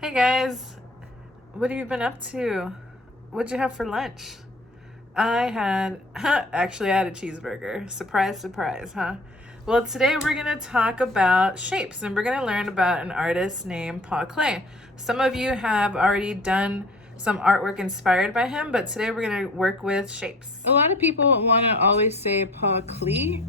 Hey guys, what have you been up to? What'd you have for lunch? I had, actually, I had a cheeseburger. Surprise, surprise, huh? Well, today we're gonna talk about shapes and we're gonna learn about an artist named Paul Klee. Some of you have already done some artwork inspired by him, but today we're gonna work with shapes. A lot of people wanna always say Paul Klee,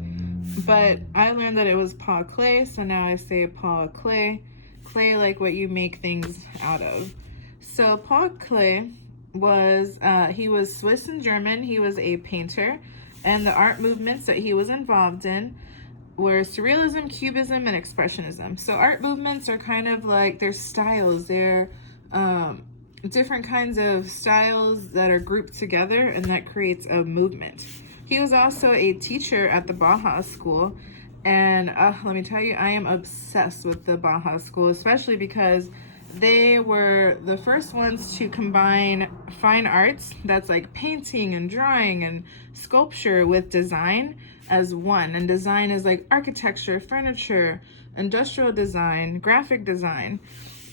but I learned that it was Paul Klee, so now I say Paul Klee. Clay, like what you make things out of. So Paul Klee he was Swiss and German. He was a painter, and the art movements that he was involved in were Surrealism, Cubism, and Expressionism. So art movements are kind of like their styles. They're different kinds of styles that are grouped together, and that creates a movement. He was also a teacher at the Bauhaus School, and let me tell you, I am obsessed with the Bauhaus School, especially because they were the first ones to combine fine arts, that's like painting and drawing and sculpture, with design as one. And design is like architecture, furniture, industrial design, graphic design.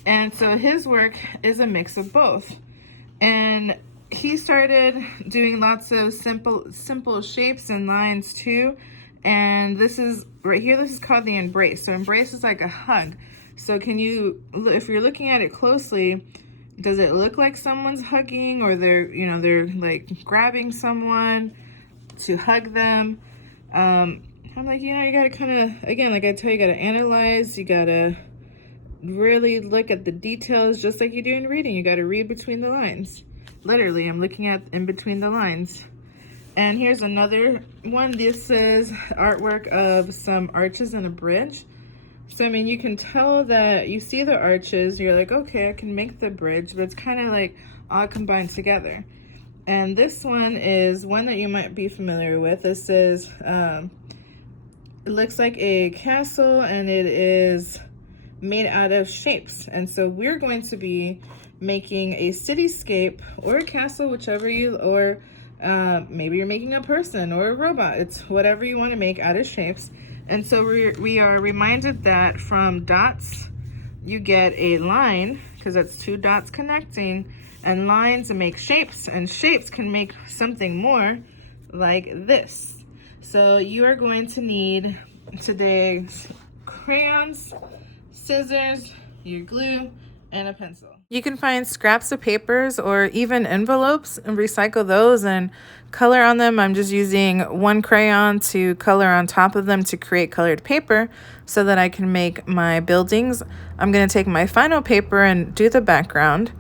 And so his work is a mix of both. And he started doing lots of simple shapes and lines too. And this is right here, this is called the embrace. So embrace is like a hug. So can you, if you're looking at it closely, does it look like someone's hugging, or they're like grabbing someone to hug them? I'm like, you gotta kind of, again, like I tell you, gotta analyze, you gotta really look at the details, just like you do in reading. You gotta read between the lines. Literally, I'm looking at in between the lines. And here's another one. This is artwork of some arches and a bridge. So, I mean, you can tell that you see the arches, you're like, okay, I can make the bridge, but it's kind of like all combined together. And this one is one that you might be familiar with. This is, it looks like a castle, and it is made out of shapes. And so we're going to be making a cityscape or a castle, whichever or maybe you're making a person or a robot. It's whatever you want to make out of shapes. And so we are reminded that from dots, you get a line, because that's two dots connecting, and lines make shapes, and shapes can make something more like this. So you are going to need today crayons, scissors, your glue, and a pencil. You can find scraps of papers or even envelopes and recycle those and color on them. I'm just using one crayon to color on top of them to create colored paper so that I can make my buildings. I'm going to take my final paper and do the background.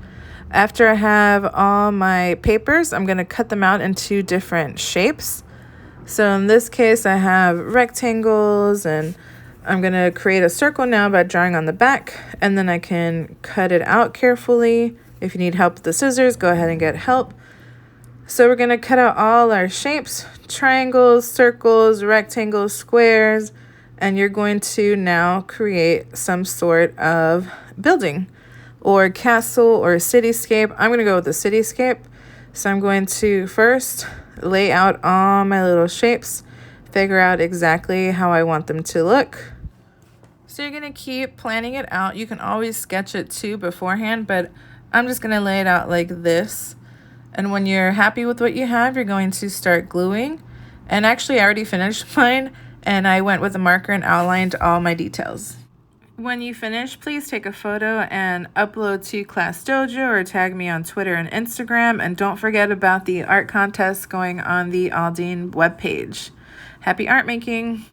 After I have all my papers, I'm going to cut them out into different shapes. So in this case, I have rectangles, and I'm going to create a circle now by drawing on the back, and then I can cut it out carefully. If you need help with the scissors, go ahead and get help. So we're going to cut out all our shapes, triangles, circles, rectangles, squares, and you're going to now create some sort of building or castle or cityscape. I'm going to go with the cityscape. So I'm going to first lay out all my little shapes, figure out exactly how I want them to look. So you're going to keep planning it out. You can always sketch it too beforehand, but I'm just going to lay it out like this. And when you're happy with what you have, you're going to start gluing. And actually, I already finished mine, and I went with a marker and outlined all my details. When you finish, please take a photo and upload to Class Dojo or tag me on Twitter and Instagram. And don't forget about the art contest going on the Aldine webpage. Happy art making!